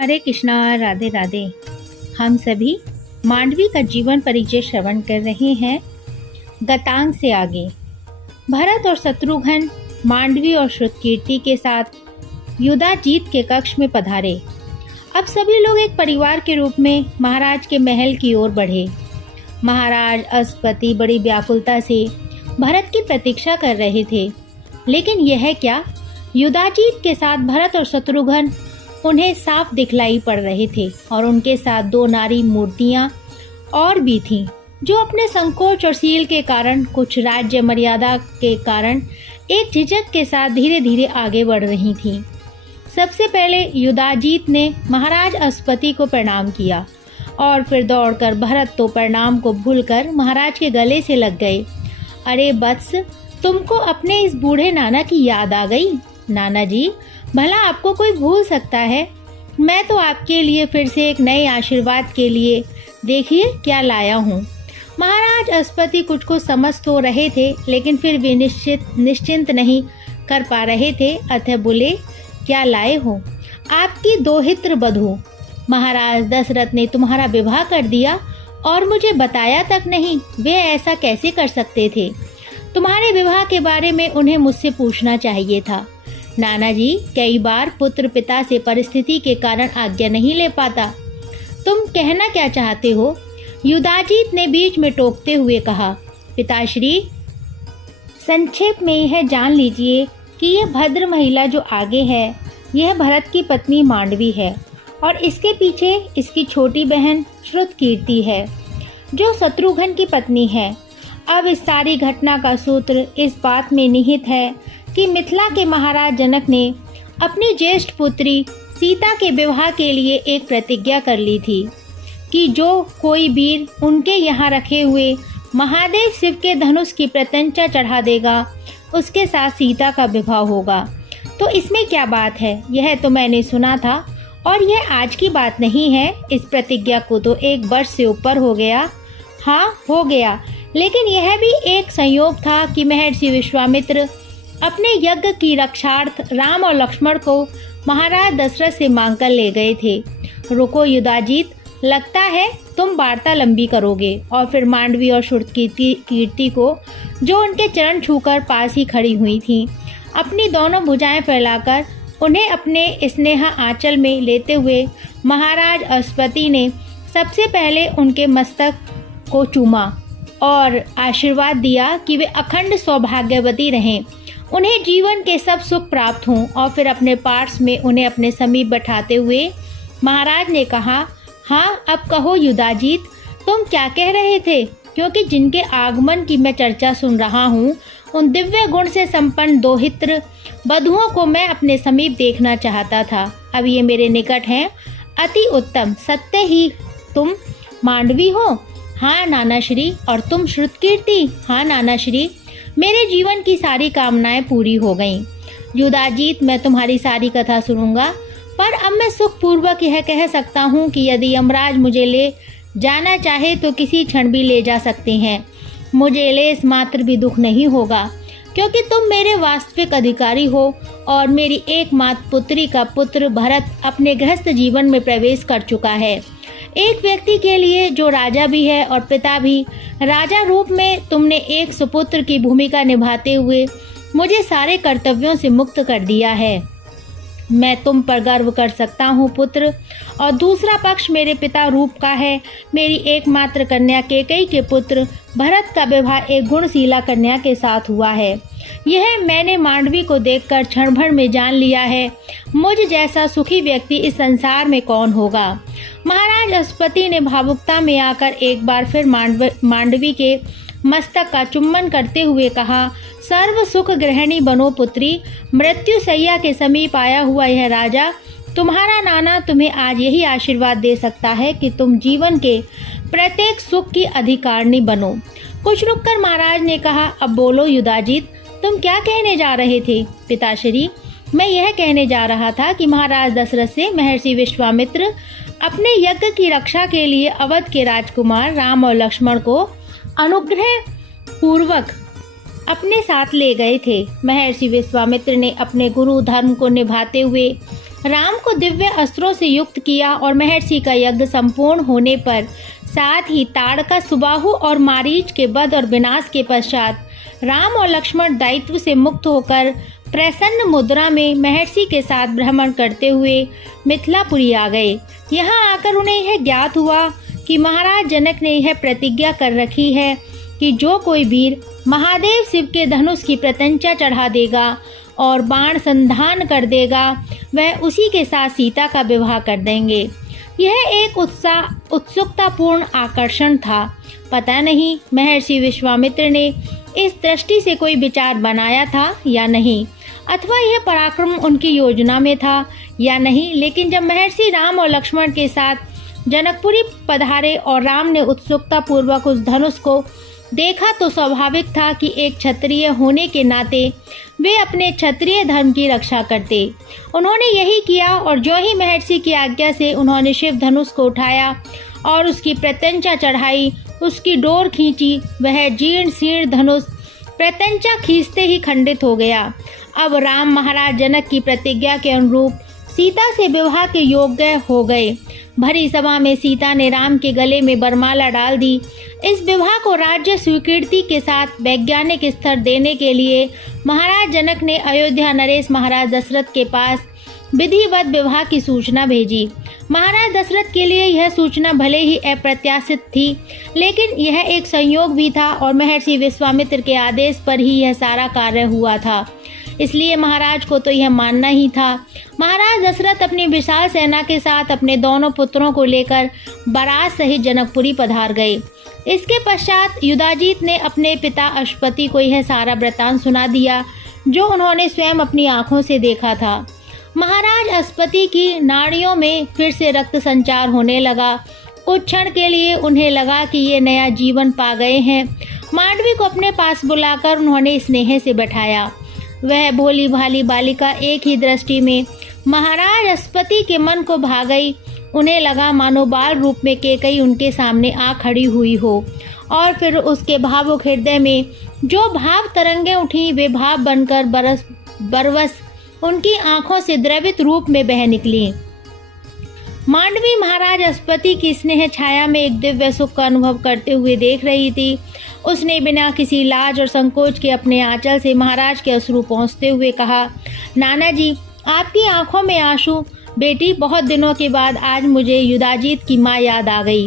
हरे कृष्णा, राधे राधे। हम सभी मांडवी का जीवन परिचय श्रवण कर रहे हैं। गतांग से आगे भरत और शत्रुघ्न मांडवी और श्रुतकीर्ति के साथ युधाजीत के कक्ष में पधारे। अब सभी लोग एक परिवार के रूप में महाराज के महल की ओर बढ़े। महाराज अश्वपति बड़ी व्याकुलता से भरत की प्रतीक्षा कर रहे थे, लेकिन यह क्या, युधाजीत के साथ भरत और शत्रुघ्न उन्हें साफ दिखलाई पड़ रहे थे और उनके साथ दो नारी मूर्तियां और भी थीं, जो अपने संकोच और सील के कारण, कुछ राज्य मर्यादा के कारण एक झिझक के साथ धीरे धीरे आगे बढ़ रही थीं। सबसे पहले युधाजीत ने महाराज अश्वपति को प्रणाम किया और फिर दौड़कर भरत तो प्रणाम को भूलकर महाराज के गले से लग गए। अरे वत्स, तुमको अपने इस बूढ़े नाना की याद आ गई? नाना जी, भला आपको कोई भूल सकता है? मैं तो आपके लिए फिर से एक नए आशीर्वाद के लिए देखिए क्या लाया हूँ। महाराज अश्वपति कुछ को समझ तो रहे थे, लेकिन फिर भी निश्चिंत नहीं कर पा रहे थे, अतः बोले, क्या लाए हो? आपकी दोहित्र बधू महाराज दशरथ ने तुम्हारा विवाह कर दिया और मुझे बताया तक नहीं। वे ऐसा कैसे कर सकते थे? तुम्हारे विवाह के बारे में उन्हें मुझसे पूछना चाहिए था। नाना जी, कई बार पुत्र पिता से परिस्थिति के कारण आज्ञा नहीं ले पाता। तुम कहना क्या चाहते हो? युधाजीत ने बीच में टोकते हुए कहा। पिताश्री, संक्षेप में यह जान लीजिए कि यह भद्र महिला जो आगे है, यह भरत की पत्नी मांडवी है और इसके पीछे इसकी छोटी बहन श्रुतकीर्ति है, जो शत्रुघ्न की पत्नी है। अब इस सारी घटना का सूत्र इस बात में निहित है कि मिथिला के महाराज जनक ने अपनी ज्येष्ठ पुत्री सीता के विवाह के लिए एक प्रतिज्ञा कर ली थी कि जो कोई वीर उनके यहाँ रखे हुए महादेव शिव के धनुष की प्रत्यंचा चढ़ा देगा, उसके साथ सीता का विवाह होगा। तो इसमें क्या बात है? यह तो मैंने सुना था और यह आज की बात नहीं है। इस प्रतिज्ञा को तो 1 वर्ष से ऊपर हो गया। हाँ, हो गया, लेकिन यह भी एक संयोग था कि महर्षि विश्वामित्र अपने यज्ञ की रक्षार्थ राम और लक्ष्मण को महाराज दशरथ से मांगकर ले गए थे। रुको युधाजीत, लगता है तुम वार्ता लंबी करोगे। और फिर मांडवी और श्रुतकीर्ति को, जो उनके चरण छूकर पास ही खड़ी हुई थीं, अपनी दोनों भुजाएं फैलाकर उन्हें अपने स्नेह आंचल में लेते हुए महाराज अश्वपति ने सबसे पहले उनके मस्तक को चूमा और आशीर्वाद दिया कि वे अखंड सौभाग्यवती रहें, उन्हें जीवन के सब सुख प्राप्त हों। और फिर अपने पार्श्व में उन्हें अपने समीप बैठाते हुए महाराज ने कहा, हाँ, अब कहो युधाजीत, तुम क्या कह रहे थे? क्योंकि जिनके आगमन की मैं चर्चा सुन रहा हूँ, उन दिव्य गुण से संपन्न दोहित्र बधुओं को मैं अपने समीप देखना चाहता था। अब ये मेरे निकट हैं। अति उत्तम, सत्य ही तुम मांडवी हो? हाँ नाना श्री। और तुम श्रुतकीर्ति? हाँ नाना श्री। मेरे जीवन की सारी कामनाएं पूरी हो गईं। युधाजीत, मैं तुम्हारी सारी कथा सुनूंगा, पर अब मैं सुखपूर्वक यह कह सकता हूँ कि यदि यमराज मुझे ले जाना चाहे तो किसी क्षण भी ले जा सकते हैं। मुझे लेस मात्र भी दुख नहीं होगा, क्योंकि तुम मेरे वास्तविक अधिकारी हो और मेरी एकमात्र पुत्री का पुत्र भरत अपने गृहस्थ जीवन में प्रवेश कर चुका है। एक व्यक्ति के लिए जो राजा भी है और पिता भी, राजा रूप में तुमने एक सुपुत्र की भूमिका निभाते हुए मुझे सारे कर्तव्यों से मुक्त कर दिया है। मैं तुम पर गर्व कर सकता हूँ पुत्र। और दूसरा पक्ष मेरे पिता रूप का है। मेरी एकमात्र कन्या केकई के पुत्र भरत का विवाह एक गुणशीला कन्या के साथ हुआ है। यह मैंने मांडवी को देखकर क्षण भर में जान लिया है। मुझ जैसा सुखी व्यक्ति इस संसार में कौन होगा? महाराज अश्वपति ने भावुकता में आकर एक बार फिर मांडवी के मस्तक का चुम्बन करते हुए कहा, सर्व सुख ग्रहणी बनो पुत्री। मृत्यु सैया के समीप आया हुआ यह राजा, तुम्हारा नाना, तुम्हें आज यही आशीर्वाद दे सकता है कि तुम जीवन के प्रत्येक सुख की अधिकारिणी बनो। कुछ रुककर महाराज ने कहा, अब बोलो युधाजीत, तुम क्या कहने जा रहे थे? पिताश्री, मैं यह कहने जा रहा था कि महाराज दशरथ से महर्षि विश्वामित्र अपने यज्ञ की रक्षा के लिए अवध के राजकुमार राम और लक्ष्मण को अनुग्रह पूर्वक अपने साथ ले गए थे। महर्षि विश्वामित्र ने अपने गुरु धर्म को निभाते हुए राम को दिव्य अस्त्रों से युक्त किया और महर्षि का यज्ञ संपूर्ण होने पर, साथ ही ताड़का, सुबाहु और मारीच के वध और विनाश के पश्चात राम और लक्ष्मण दायित्व से मुक्त होकर प्रसन्न मुद्रा में महर्षि के साथ भ्रमण करते हुए मिथिलापुरी आ गए। यहाँ आकर उन्हें यह ज्ञात हुआ कि महाराज जनक ने यह प्रतिज्ञा कर रखी है कि जो कोई वीर महादेव शिव के धनुष की प्रत्यंचा चढ़ा देगा और बाण संधान कर देगा, वह उसी के साथ सीता का विवाह कर देंगे। यह एक उत्सुकतापूर्ण आकर्षण था। पता नहीं महर्षि विश्वामित्र ने इस दृष्टि से कोई विचार बनाया था या नहीं, अथवा यह पराक्रम उनकी योजना में था या नहीं, लेकिन जब महर्षि राम और लक्ष्मण के साथ जनकपुरी पधारे और राम ने उत्सुकता पूर्वक उस धनुष को देखा तो स्वाभाविक था कि एक क्षत्रिय होने के नाते वे अपने क्षत्रिय धर्म की रक्षा करते। उन्होंने यही किया और जो ही महर्षि की आज्ञा से उन्होंने शिव धनुष को उठाया और उसकी प्रत्यंचा चढ़ाई, उसकी डोर खींची, वह जीर्ण शीर्ण धनुष प्रत्यंचा खींचते ही खंडित हो गया। अब राम महाराज जनक की प्रतिज्ञा के अनुरूप सीता से विवाह के योग्य हो गए। भरी सभा में सीता ने राम के गले में वरमाला डाल दी। इस विवाह को राज्य स्वीकृति के साथ वैज्ञानिक स्तर देने के लिए महाराज जनक ने अयोध्या नरेश महाराज दशरथ के पास विधिवत विवाह की सूचना भेजी। महाराज दशरथ के लिए यह सूचना भले ही अप्रत्याशित थी, लेकिन यह एक संयोग भी था और महर्षि विश्वामित्र के आदेश पर ही यह सारा कार्य हुआ था, इसलिए महाराज को तो यह मानना ही था। महाराज दशरथ अपनी विशाल सेना के साथ अपने दोनों पुत्रों को लेकर बारात सहित जनकपुरी पधार गए। इसके पश्चात युधाजीत ने अपने पिता अश्वपति को यह सारा वृत्तांत सुना दिया जो उन्होंने स्वयं अपनी आंखों से देखा था। महाराज अश्वपति की नाड़ियों में फिर से रक्त संचार होने लगा। कुछ क्षण के लिए उन्हें लगा कि ये नया जीवन पा गए हैं। मांडवी को अपने पास बुलाकर उन्होंने स्नेह से बैठाया। वह भोली भाली बालिका एक ही दृष्टि में महाराज अश्वपति के मन को भा गई। उन्हें लगा मानो बाल रूप में केकई उनके सामने आ खड़ी हुई हो और फिर उसके भावुक हृदय में जो भाव तरंगें उठी वे भाव बनकर बरवस उनकी आंखों से द्रवित रूप में बह निकली। मांडवी महाराज अश्वपति की स्नेह छाया में एक दिव्य सुख का अनुभव करते हुए देख रही थी। उसने बिना किसी लाज और संकोच के अपने आंचल से महाराज के अश्रु पोंछते हुए कहा, नाना जी, आपकी आंखों में आंसू। बेटी, बहुत दिनों के बाद आज मुझे युधाजीत की माँ याद आ गई।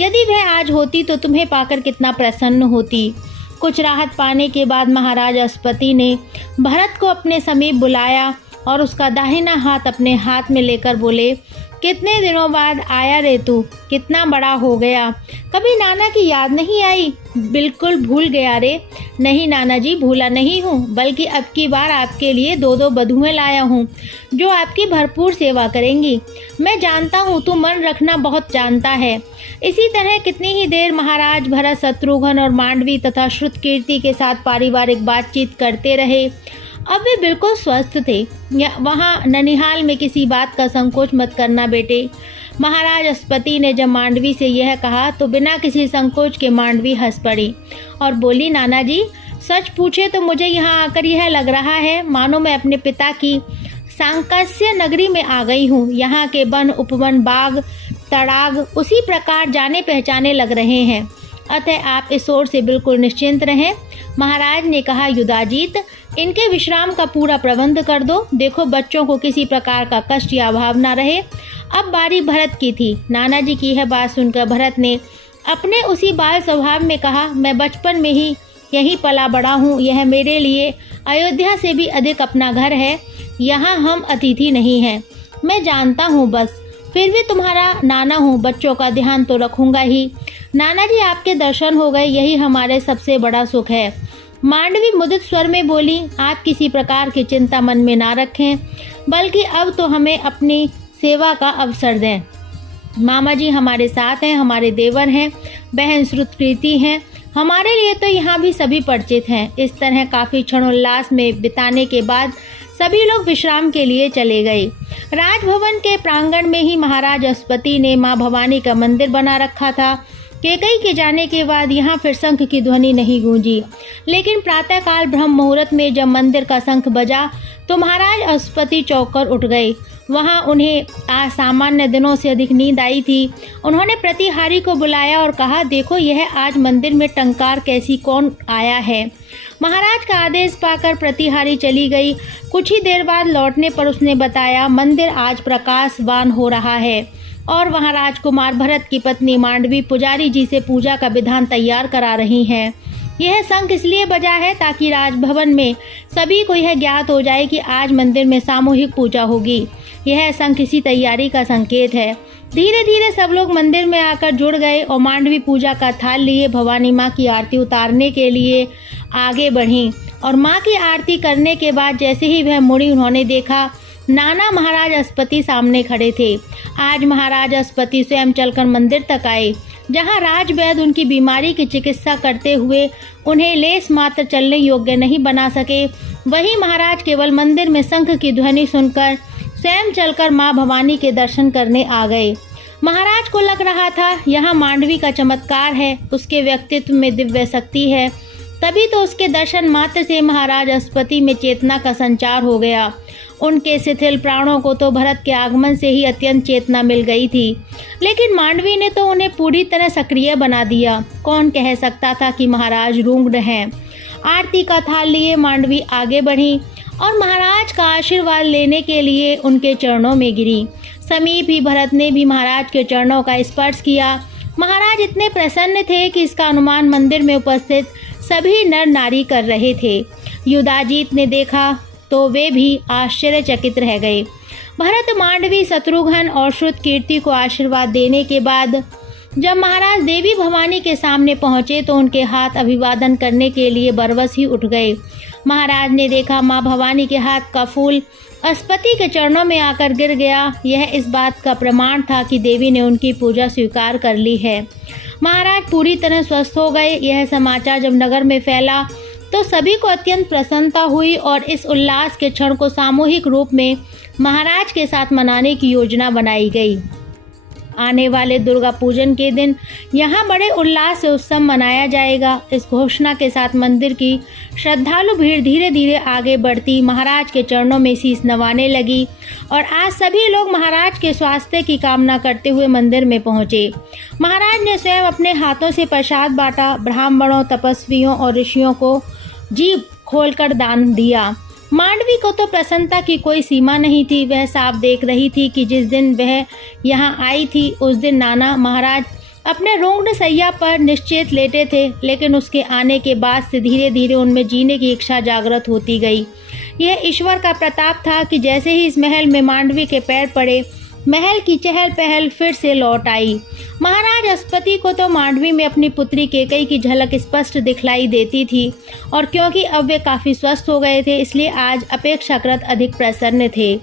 यदि वह आज होती तो तुम्हें पाकर कितना प्रसन्न होती। कुछ राहत पाने के बाद महाराज अश्वपति ने भरत को अपने समीप बुलाया और उसका दाहिना हाथ अपने हाथ में लेकर बोले, कितने दिनों बाद आया रे तू, कितना बड़ा हो गया। कभी नाना की याद नहीं आई? बिल्कुल भूल गया रे। नहीं नाना जी, भूला नहीं हूँ, बल्कि अब की बार आपके लिए 2 बधुएं लाया हूँ जो आपकी भरपूर सेवा करेंगी। मैं जानता हूँ तू मन रखना बहुत जानता है। इसी तरह कितनी ही देर महाराज भरत, शत्रुघ्न और मांडवी तथा श्रुतकीर्ति के साथ पारिवारिक बातचीत करते रहे। अब वे बिल्कुल स्वस्थ थे। वहाँ ननिहाल में किसी बात का संकोच मत करना बेटे। महाराज अश्वपति ने जब मांडवी से यह कहा तो बिना किसी संकोच के मांडवी हंस पड़ी और बोली, नाना जी, सच पूछे तो मुझे यहाँ आकर यह लग रहा है मानो मैं अपने पिता की सांकस्य नगरी में आ गई हूँ। यहाँ के वन, उपवन, बाग, तड़ाग उसी प्रकार जाने पहचाने लग रहे हैं। अतः आप इस ओर से बिल्कुल निश्चिंत रहें। महाराज ने कहा, युधाजीत, इनके विश्राम का पूरा प्रबंध कर दो। देखो बच्चों को किसी प्रकार का कष्ट या अभाव न रहे। अब बारी भरत की थी। नाना जी की यह बात सुनकर भरत ने अपने उसी बाल स्वभाव में कहा, मैं बचपन में ही यहीं पला बड़ा हूँ। यह मेरे लिए अयोध्या से भी अधिक अपना घर है। यहाँ हम अतिथि नहीं हैं। मैं जानता हूँ, बस फिर भी तुम्हारा नाना हूँ, बच्चों का ध्यान तो रखूंगा ही। नाना जी, आपके दर्शन हो गए, यही हमारे सबसे बड़ा सुख है। मांडवी मुदित स्वर में बोली, आप किसी प्रकार की चिंता मन में ना रखें, बल्कि अब तो हमें अपनी सेवा का अवसर दें। मामा जी हमारे साथ हैं, हमारे देवर हैं, बहन श्रुतकीर्ति हैं, हमारे लिए तो यहाँ भी सभी परिचित हैं। इस तरह काफी क्षणोल्लास में बिताने के बाद सभी लोग विश्राम के लिए चले गए। राजभवन के प्रांगण में ही महाराज अश्वपति ने माँ भवानी का मंदिर बना रखा था। कैकेयी के जाने के बाद यहाँ फिर शंख की ध्वनि नहीं गूंजी, लेकिन प्रातःकाल ब्रह्म मुहूर्त में जब मंदिर का शंख बजा तो महाराज अश्वपति चौंक कर उठ गए। वहाँ उन्हें आज सामान्य दिनों से अधिक नींद आई थी। उन्होंने प्रतिहारी को बुलाया और कहा, देखो यह आज मंदिर में टंकार कैसी कौन आया है। महाराज का आदेश पाकर प्रतिहारी चली गई। कुछ ही देर बाद लौटने पर उसने बताया, मंदिर आज प्रकाशवान हो रहा है और वहाँ राजकुमार भरत की पत्नी मांडवी पुजारी जी से पूजा का विधान तैयार करा रही हैं। यह शंख इसलिए बजा है ताकि राजभवन में सभी को यह ज्ञात हो जाए कि आज मंदिर में सामूहिक पूजा होगी। यह शंख इसी तैयारी का संकेत है। धीरे धीरे सब लोग मंदिर में आकर जुड़ गए और मांडवी पूजा का थाल लिए भवानी माँ की आरती उतारने के लिए आगे बढ़ी। और माँ की आरती करने के बाद जैसे ही वह मुड़ी, उन्होंने देखा नाना महाराज अश्वपति सामने खड़े थे। आज महाराज अश्वपति स्वयं चलकर मंदिर तक आए, जहां राजवैद्य उनकी बीमारी की चिकित्सा करते हुए उन्हें लेस मात्र चलने योग्य नहीं बना सके। वहीं महाराज केवल मंदिर में शंख की ध्वनि सुनकर स्वयं चलकर मां भवानी के दर्शन करने आ गए। महाराज को लग रहा था यहाँ मांडवी का चमत्कार है, उसके व्यक्तित्व में दिव्य शक्ति है। तभी तो उसके दर्शन मात्र से महाराज अश्वपति में चेतना का संचार हो गया। उनके शिथिल प्राणों को तो भरत के आगमन से ही अत्यंत चेतना मिल गई थी, लेकिन मांडवी ने तो उन्हें पूरी तरह सक्रिय बना दिया। कौन कह सकता था कि महाराज रूंग हैं। आरती का थाल लिए मांडवी आगे बढ़ी और महाराज का आशीर्वाद लेने के लिए उनके चरणों में गिरी। समीप ही भरत ने भी महाराज के चरणों का स्पर्श किया। महाराज इतने प्रसन्न थे कि इसका अनुमान मंदिर में उपस्थित सभी नर नारी कर रहे थे। युधाजीत ने देखा तो वे भी आश्चर्यचकित रह गए। भरत, मांडवी, शत्रुघ्न और श्रुतकीर्ति को आशीर्वाद देने के बाद जब महाराज देवी भवानी के सामने पहुंचे तो उनके हाथ अभिवादन करने के लिए बरबस ही उठ गए। महाराज ने देखा मां भवानी के हाथ का फूल अश्वपति के चरणों में आकर गिर गया। यह इस बात का प्रमाण था कि देवी ने उनकी पूजा स्वीकार कर ली है। महाराज पूरी तरह स्वस्थ हो गए। यह समाचार जब नगर में फैला तो सभी को अत्यंत प्रसन्नता हुई और इस उल्लास के क्षण को सामूहिक रूप में महाराज के साथ मनाने की योजना बनाई गई। आने वाले दुर्गा पूजन के दिन यहाँ बड़े उल्लास से उत्सव मनाया जाएगा। इस घोषणा के साथ मंदिर की श्रद्धालु भीड़ धीरे धीरे आगे बढ़ती महाराज के चरणों में शीश नवाने लगी और आज सभी लोग महाराज के स्वास्थ्य की कामना करते हुए मंदिर में पहुँचे। महाराज ने स्वयं अपने हाथों से प्रसाद बांटा। ब्राह्मणों, तपस्वियों और ऋषियों को जीभ खोलकर दान दिया। मांडवी को तो प्रसन्नता की कोई सीमा नहीं थी। वह साफ देख रही थी कि जिस दिन वह यहाँ आई थी उस दिन नाना महाराज अपने रोंगड़ सैया पर निश्चित लेटे थे, लेकिन उसके आने के बाद से धीरे धीरे उनमें जीने की इच्छा जागृत होती गई। यह ईश्वर का प्रताप था कि जैसे ही इस महल में मांडवी के पैर पड़े, महल की चहल पहल फिर से लौट आई। महाराज अश्वपति को तो मांडवी में अपनी पुत्री कैकेयी की झलक स्पष्ट दिखलाई देती थी और क्योंकि अब वे काफी स्वस्थ हो गए थे इसलिए आज अपेक्षाकृत अधिक प्रसन्न थे।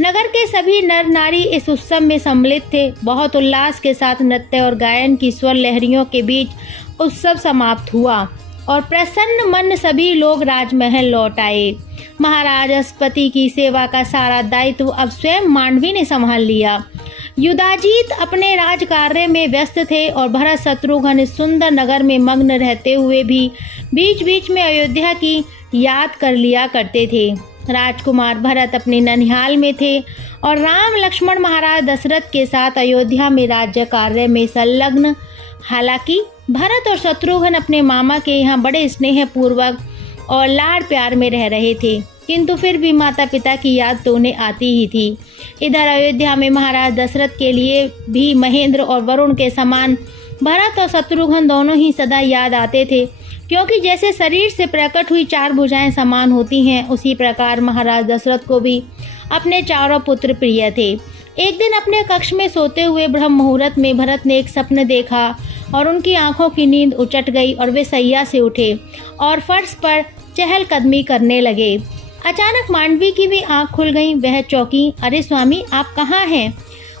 नगर के सभी नर नारी इस उत्सव में सम्मिलित थे। बहुत उल्लास के साथ नृत्य और गायन की स्वर लहरियों के बीच उत्सव समाप्त हुआ और प्रसन्न मन सभी लोग राजमहल लौट आए। महाराज अश्वपति की सेवा का सारा दायित्व अब स्वयं मांडवी ने संभाल लिया। युधाजीत अपने राज कार्य में व्यस्त थे और भरत, शत्रुघ्न इस सुंदर नगर में मग्न रहते हुए भी बीच बीच में अयोध्या की याद कर लिया करते थे। राजकुमार भरत अपने ननिहाल में थे और राम, लक्ष्मण, महाराज दशरथ के साथ अयोध्या में राज्य कार्य में संलग्न। हालांकि भरत और शत्रुघ्न अपने मामा के यहाँ बड़े स्नेह पूर्वक और लाड़ प्यार में रह रहे थे, किंतु फिर भी माता पिता की याद तो उन्हें आती ही थी। इधर अयोध्या में महाराज दशरथ के लिए भी महेंद्र और वरुण के समान भरत और शत्रुघ्न दोनों ही सदा याद आते थे, क्योंकि जैसे शरीर से प्रकट हुई चार भुजाएं समान होती हैं, उसी प्रकार महाराज दशरथ को भी अपने चारों पुत्र प्रिय थे। एक दिन अपने कक्ष में सोते हुए ब्रह्म मुहूर्त में भरत ने एक स्वप्न देखा और उनकी आंखों की नींद उचट गई और वे सैया से उठे और फर्श पर चहलकदमी करने लगे। अचानक मांडवी की भी आंख खुल गई। वह चौंकी। अरे स्वामी, आप कहाँ हैं?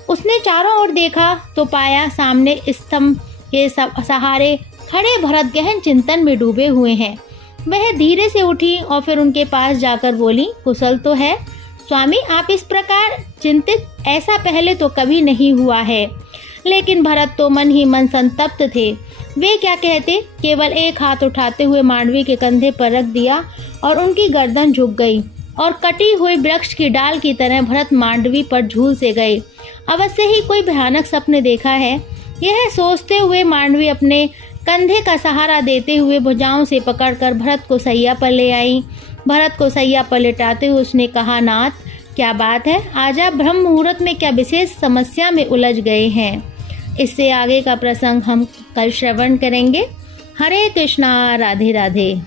उसने चारों ओर देखा तो पाया सामने स्तंभ के सहारे खड़े भरत गहन चिंतन में डूबे हुए हैं। वह धीरे से उठी और फिर उनके पास जाकर बोली, कुशल तो है स्वामी? आप इस प्रकार चिंतित, ऐसा पहले तो कभी नहीं हुआ है। लेकिन भरत तो मन ही मन संतप्त थे। वे क्या कहते, केवल एक हाथ उठाते हुए मांडवी के कंधे पर रख दिया और उनकी गर्दन झुक गई और कटी हुई वृक्ष की डाल की तरह भरत मांडवी पर झूल से गए। अवश्य ही कोई भयानक सपने देखा है। यह सोचते हुए मांडवी अपने कंधे का सहारा देते हुए भुजाओं से पकड़कर भरत को सैया पर ले आई। भरत को सैया पर लेटाते हुए उसने कहा, नाथ, क्या बात है, आज आप ब्रह्म मुहूर्त में क्या विशेष समस्या में उलझ गए हैं? इससे आगे का प्रसंग हम कल श्रवण करेंगे। हरे कृष्णा, राधे राधे।